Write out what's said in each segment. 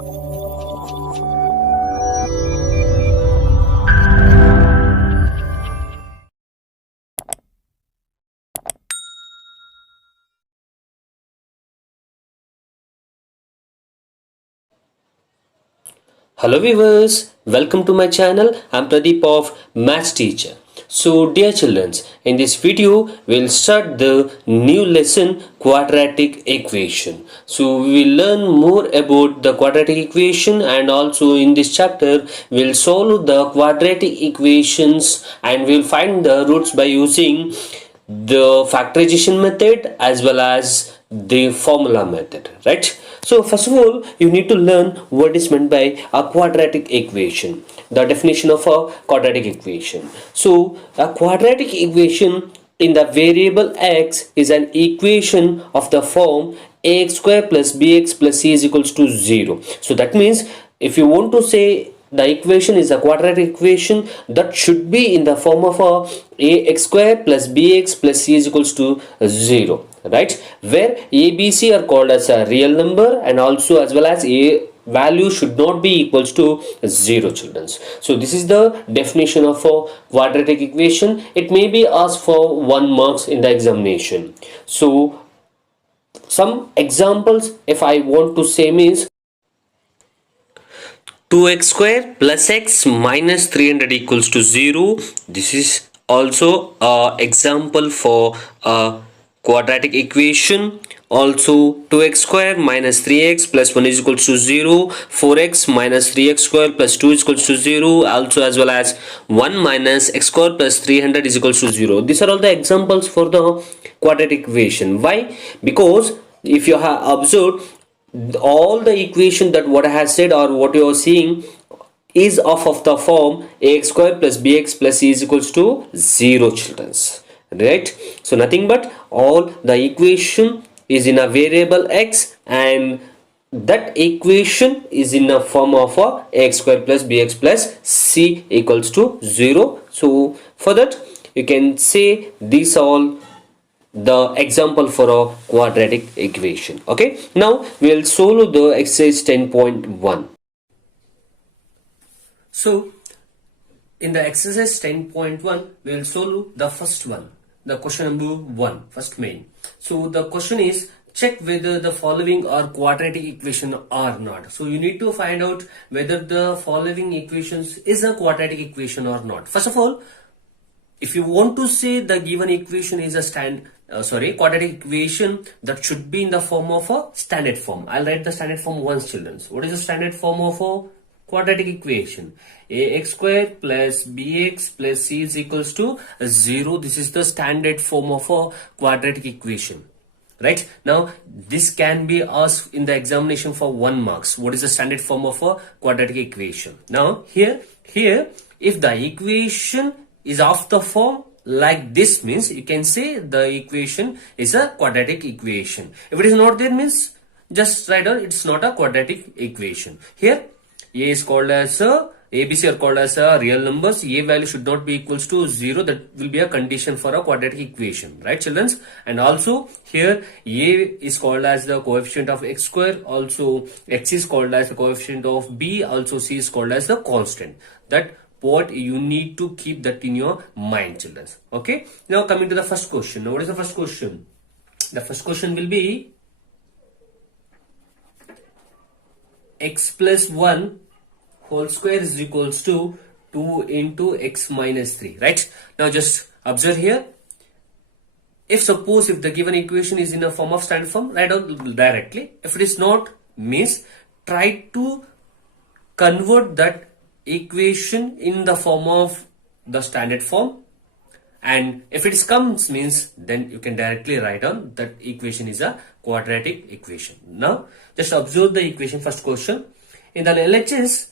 Hello viewers, welcome to my channel. I'm Pradeep of Maths Teacher. So dear children, in this video we'll start the new lesson quadratic equation. So we will learn more about the quadratic equation, and also in this chapter we'll solve the quadratic equations and we'll find the roots by using the factorization method as well as the formula method, right? So first of all, you need to learn what is meant by a quadratic equation, the definition of a quadratic equation. So a quadratic equation in the variable x is an equation of the form ax square plus bx plus c is equals to 0. So that means if you want to say the equation is a quadratic equation, that should be in the form of a ax square plus bx plus c is equals to 0, right? Where a, b, c are called as a real number, and also as well as a value should not be equals to 0, children. So this is the definition of a quadratic equation. It may be asked for 1 marks in the examination. So some examples if I want to say means 2x square plus x minus 300 equals to 0. This is also an example for a quadratic equation. Also 2x square minus 3x plus 1 is equals to 0. 4x minus 3x square plus 2 is equals to 0. Also as well as 1 minus x square plus 300 is equals to 0. These are all the examples for the quadratic equation. Why? Because if you have observed, all the equation that what I have said or what you are seeing is of the form ax square plus bx plus c is equals to 0, children, right? So nothing but all the equation is in a variable x, and that equation is in the form of a ax square plus bx plus c equals to 0. So for that you can say these all the example for a quadratic equation. Okay, now we'll solve the exercise 10.1. So in the exercise 10.1 we will solve the first one, the question number 1, first main. So the question is, check whether the following are quadratic equation or not. So you need to find out whether the following equations is a quadratic equation or not. First of all, if you want to say the given equation is a quadratic equation, that should be in the form of a standard form. I'll write the standard form once, children. What is the standard form of a quadratic equation? Ax square plus bx plus c is equals to 0. This is the standard form of a quadratic equation, right? Now this can be asked in the examination for 1 marks. What is the standard form of a quadratic equation? Now here if the equation is of the form like this, means you can say the equation is a quadratic equation. If it is not there, means just write down it's not a quadratic equation. Here a is called as a ABC are called as a real numbers. A value should not be equals to 0. That will be a condition for a quadratic equation, right, children? And also here a is called as the coefficient of x square. Also x is called as the coefficient of b. Also c is called as the constant. That what you need to keep that in your mind, children. Okay, now coming to the first question. Now what is the first question? The first question will be x plus 1 whole square is equals to 2 into x minus 3, right? Now just observe here. If suppose if the given equation is in a form of standard form, write out directly. If it is not, means try to convert that equation in the form of the standard form, and if it comes, means then you can directly write down that equation is a quadratic equation. Now just observe the equation. First question, in the LHS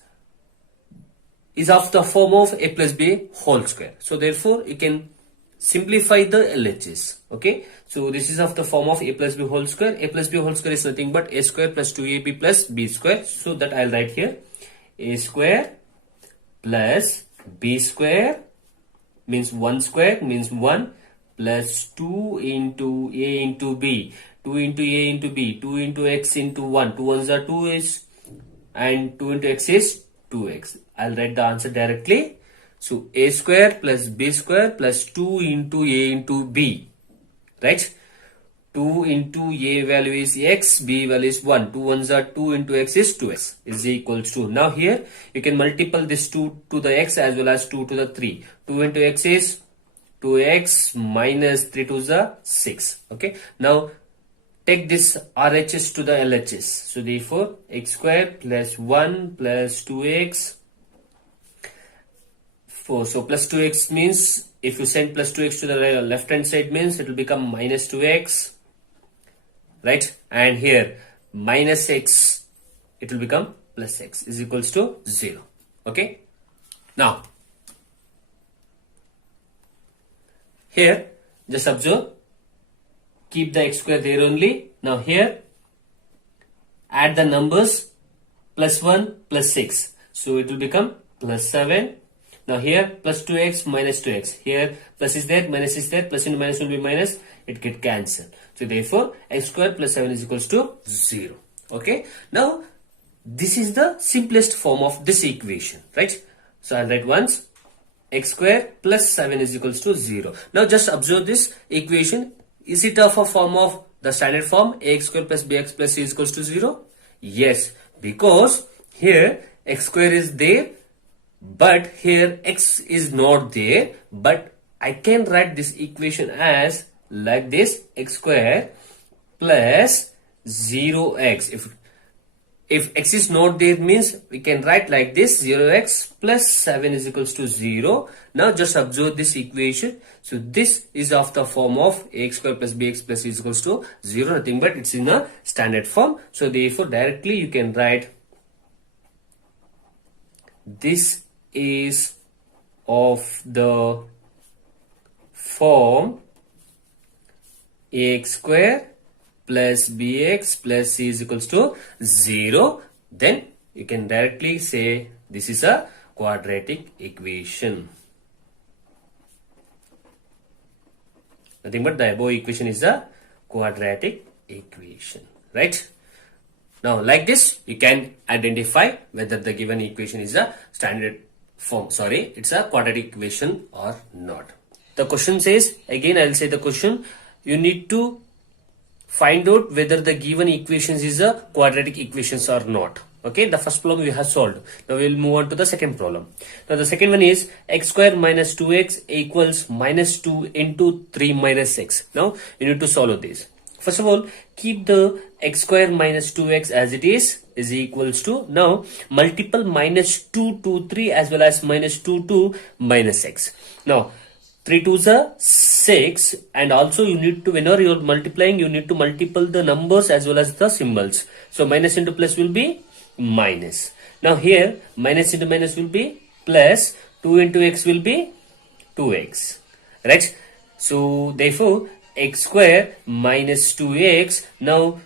is of the form of a plus b whole square. So therefore you can simplify the LHS. Okay, so this is of the form of a plus b whole square. A plus b whole square is nothing but a square plus 2ab plus b square. So that I'll write here a square plus b square means 1 square means 1 plus 2 into a into b, 2 into a into b, 2 into x into 1, 2 ones are 2 is, and 2 into x is 2x. I'll write the answer directly. So a square plus b square plus 2 into a into b, right? 2 into a value is x, b value is 1. 2 ones are 2 into x is 2x is equals to. Now here you can multiple this 2 to the x as well as 2 to the 3. 2 into x is 2x minus 3 to the 6. Okay. Now take this RHS to the LHS. So therefore x square plus 1 plus 2x. So plus 2x means if you send plus 2x to the left hand side means it will become minus 2x. Right, and here minus x, it will become plus x is equals to 0. Okay, now here just observe, keep the x square there only. Now here add the numbers plus 1 plus 6, so it will become plus 7. Now here plus 2x minus 2x, here plus is there, minus is there, plus into minus will be minus, it get cancelled. So therefore x square plus 7 is equals to 0. Okay, now this is the simplest form of this equation, right? So I'll write once, x square plus 7 is equals to 0. Now just observe this equation. Is it of a form of the standard form ax square plus bx plus c is equals to 0? Yes, because here x square is there, but here x is not there, but I can write this equation as like this, x square plus 0x. If x is not there means we can write like this, 0x plus 7 is equals to 0. Now just observe this equation. So this is of the form of ax square plus bx plus c is equals to 0, nothing but it's in a standard form. So therefore directly you can write this is of the form ax square plus bx plus c is equals to 0. Then you can directly say this is a quadratic equation. Nothing but the above equation is a quadratic equation, right? Now like this you can identify whether the given equation is a standard form, it's a quadratic equation or not. The question says, again I'll say the question, you need to find out whether the given equations is a quadratic equations or not. Okay, the first problem we have solved. Now we will move on to the second problem. Now the second one is x square minus 2x equals minus 2 into 3 minus x. Now you need to solve this. First of all, keep the x square minus 2x as it is equals to, now multiple minus 2 to 3 as well as minus 2 to minus x. Now 3 2s are 6, and also you need to, whenever you are multiplying, you need to multiple the numbers as well as the symbols. So minus into plus will be minus. Now here minus into minus will be plus, 2 into x will be 2x, right? So therefore x square minus 2x, now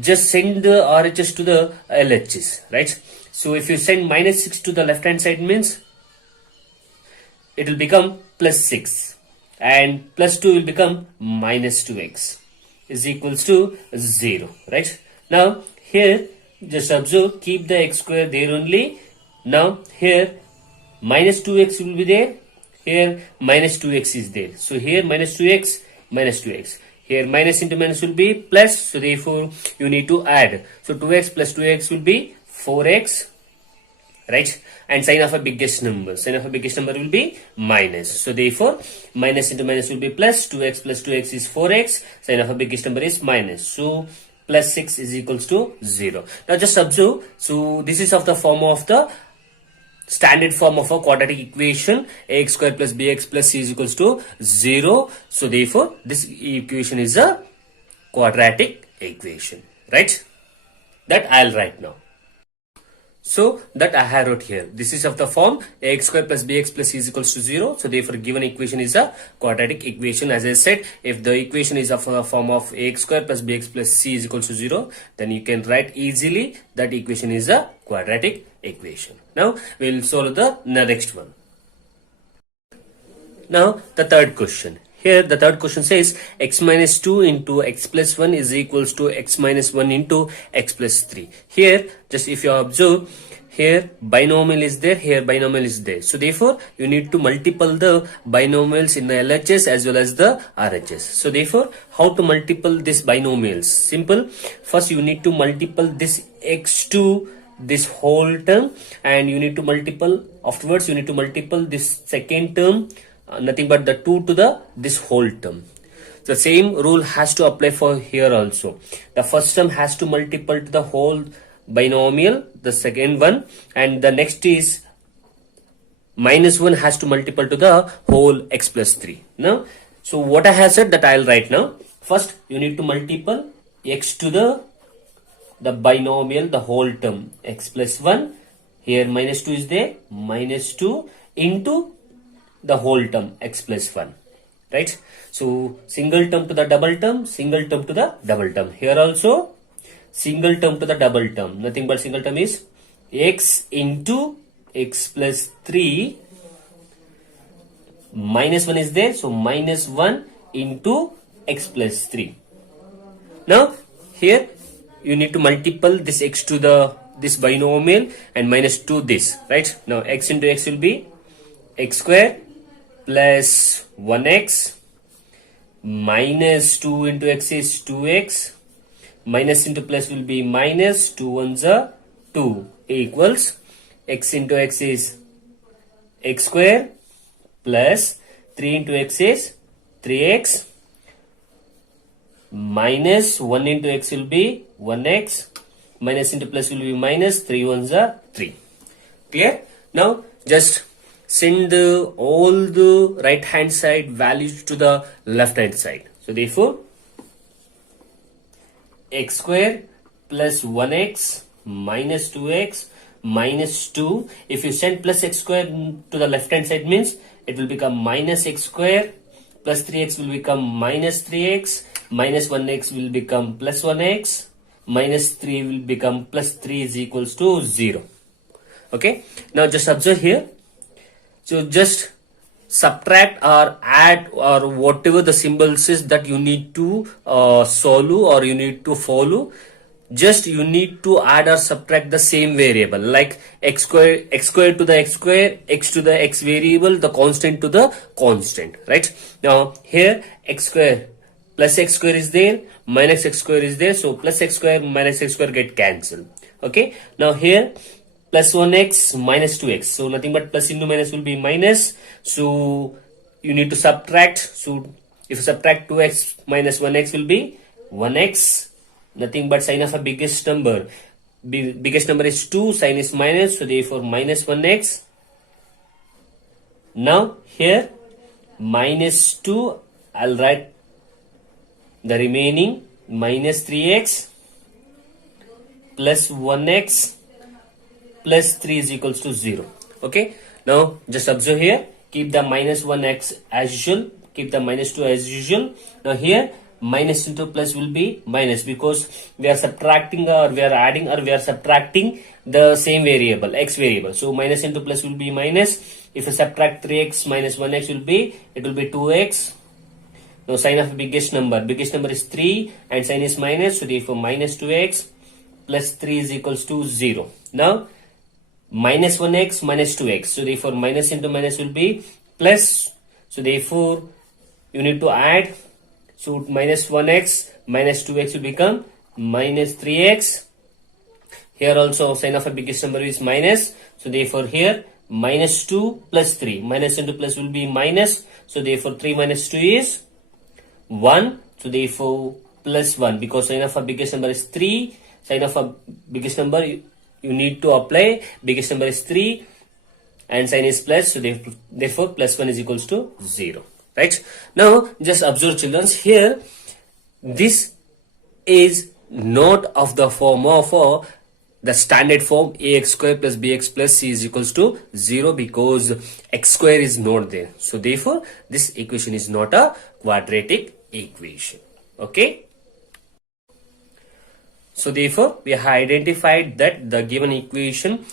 just send the RHS to the LHS, right? So if you send minus 6 to the left hand side means it will become plus 6, and plus 2 will become minus 2x is equals to 0, right? Now here just observe, keep the x square there only. Now here minus 2x will be there, here minus 2x is there. So here minus 2x minus 2x. Here minus into minus will be plus, so therefore you need to add. So 2x plus 2x will be 4x, right? And sign of a biggest number, will be minus. So therefore minus into minus will be plus, 2x plus 2x is 4x, sign of a biggest number is minus. So plus 6 is equals to 0. Now just observe, so this is of the form of the standard form of a quadratic equation, ax square plus bx plus c is equals to 0. So therefore this equation is a quadratic equation, right? That I'll write now. So that I have wrote here, this is of the form ax square plus bx plus c is equals to 0. So therefore given equation is a quadratic equation. As I said, if the equation is of a form of ax square plus bx plus c is equals to 0, then you can write easily that equation is a quadratic equation. Now we will solve the next one. Now the third question. Here the third question says x minus 2 into x plus 1 is equals to x minus 1 into x plus 3. Here just if you observe, here binomial is there, here binomial is there. So therefore you need to multiple the binomials in the LHS as well as the RHS. So therefore how to multiple this binomials? Simple. First you need to multiple this x2 this whole term, and you need to multiple afterwards you need to multiple this second term, nothing but the 2 to the this whole term. The same rule has to apply for here also. The first term has to multiple to the whole binomial, the second one, and the next is minus 1 has to multiple to the whole x plus 3. Now, so what I have said that I'll write now. First, you need to multiple x to the binomial, the whole term, x plus 1. Here minus 2 is there, minus 2 into the whole term, x plus 1. Right? So, single term to the double term, single term to the double term. Here also, single term to the double term. Nothing but single term is x into x plus 3. Minus 1 is there. So, minus 1 into x plus 3. Now, here you need to multiple this x to the this binomial and minus 2 this. Right? Now, x into x will be x square plus 1x minus 2 into x is 2x. Minus into plus will be minus 2 ones are 2 equals x into x is x square plus 3 into x is 3x minus 1 into x will be 1x minus into plus will be minus 3 ones are 3. Clear? Now just send all the right hand side values to the left hand side. So therefore x square plus 1x minus 2x minus 2. If you send plus x square to the left hand side means it will become minus x square plus 3x will become minus 3x minus 1x will become plus 1x minus 3 will become plus 3 is equals to 0. Okay. Now just observe here. So just subtract or add or whatever the symbols is that you need to solve or you need to follow. Just you need to add or subtract the same variable like x square to the x square, x to the x variable, the constant to the constant. Right? Now here x square plus x square is there, minus x square is there. So plus x square minus x square get cancelled. Okay. Now here plus 1x minus 2x. So nothing but plus into minus will be minus. So you need to subtract. So if you subtract 2x minus 1x will be 1x. Nothing but sign of a biggest number. Biggest number is 2. Sign is minus. So therefore minus 1x. Now here minus 2. I'll write the remaining minus 3x plus 1x plus 3 is equals to 0. Okay. Now just observe here. Keep the minus 1x as usual. Keep the minus 2 as usual. Now here minus into plus will be minus because we are subtracting or we are adding or we are subtracting the same variable, x variable. So minus into plus will be minus. If you subtract 3x minus 1x will be, it will be 2x. Now sign of biggest number is 3 and sign is minus. So therefore minus 2x plus 3 is equals to 0. Now minus 1x minus 2x. So therefore minus into minus will be plus. So therefore you need to add. So minus 1x minus 2x will become minus 3x. Here also sign of a biggest number is minus. So therefore here minus 2 plus 3. Minus into plus will be minus. So therefore 3 minus 2 is 1. So therefore plus 1 because sign of a biggest number is 3. Sign of a biggest number you need to apply. Biggest number is 3 and sign is plus. So therefore plus 1 is equals to 0. Right? Now just observe children here. This is not of the form of the standard form ax square plus bx plus c is equals to 0 because x square is not there. So therefore this equation is not a quadratic equation. Okay. So therefore we have identified that the given equation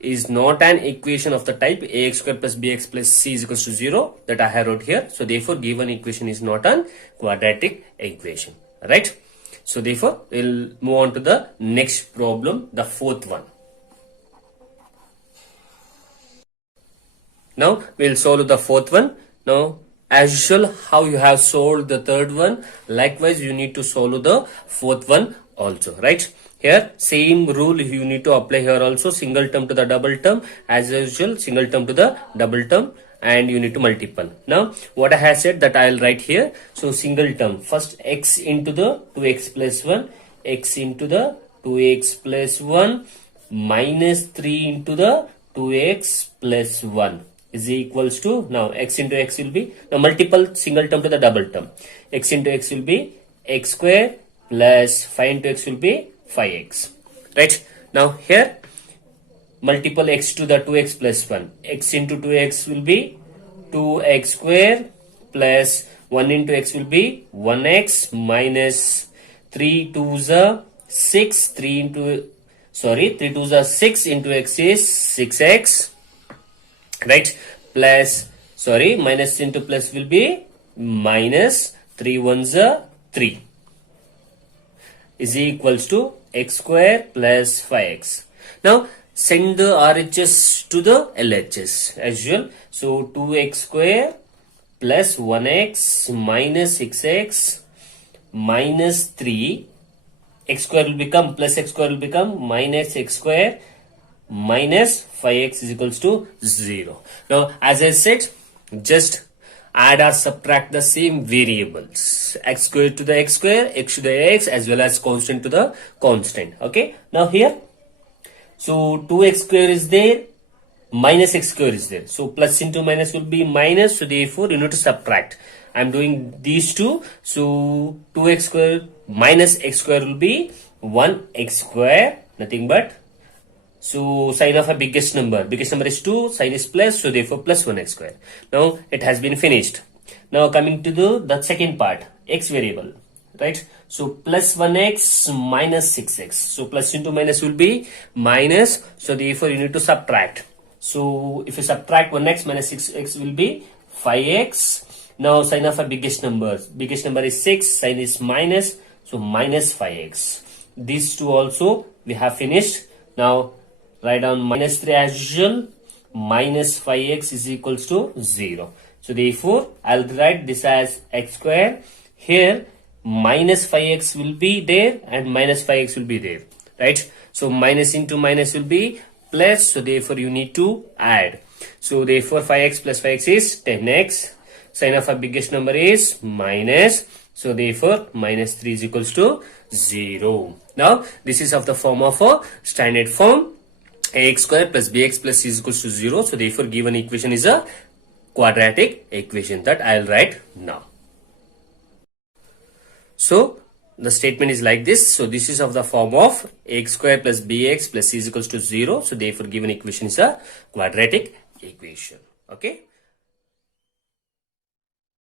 is not an equation of the type ax square plus bx plus c is equals to 0 that I have wrote here. So therefore given equation is not an quadratic equation, right? So therefore we'll move on to the next problem, the fourth one. Now we'll solve the fourth one. Now as usual, how you have solved the third one, likewise you need to solve the fourth one also, right? Here same rule you need to apply here also, single term to the double term, as usual single term to the double term, and you need to multiple. Now what I have said that I will write here. So single term, first x into the 2x plus 1, x into the 2x plus 1 minus 3 into the 2x plus 1 is equals to, now x into x will be, now multiple single term to the double term, x into x will be x square plus 5 into x will be 5x, right? Now here multiple x to the 2x plus 1, x into 2x will be 2x square plus 1 into x will be 1x minus 3 to the 6, 3 to the 6 into x is 6x, right? Plus, minus into plus will be minus 3 ones are 3 is equals to x square plus 5x. Now send the RHS to the LHS as usual. So 2x square plus 1x minus 6x minus 3, x square will become plus x square will become minus x square minus 5x is equals to 0. Now as I said, just add or subtract the same variables, x square to the x square, x to the x, as well as constant to the constant. Okay, now here, so 2x square is there, minus x square is there, so plus into minus will be minus, so therefore you need to subtract. I am doing these two, so 2x square minus x square will be 1x square, nothing but, so sign of a biggest number is 2, sign is plus, so therefore plus 1x square. Now it has been finished. Now coming to the second part, x variable, right? So plus 1x minus 6x, so plus into minus will be minus, so therefore you need to subtract. So if you subtract 1x minus 6x will be 5x. Now sign of a biggest number is 6, sign is minus, so minus 5x. These two also we have finished. Now write down minus 3 as usual, minus 5x is equals to 0. So therefore I'll write this as x square. Here minus 5x will be there and minus 5x will be there, right? So minus into minus will be plus, so therefore you need to add. So therefore 5x plus 5x is 10x. Sign of a biggest number is minus, so therefore minus 3 is equals to 0. Now this is of the form of a standard form, ax square plus bx plus c is equals to 0. So therefore given equation is a quadratic equation that I will write now. So the statement is like this. So this is of the form of ax square plus bx plus c is equals to 0. So therefore given equation is a quadratic equation. Okay.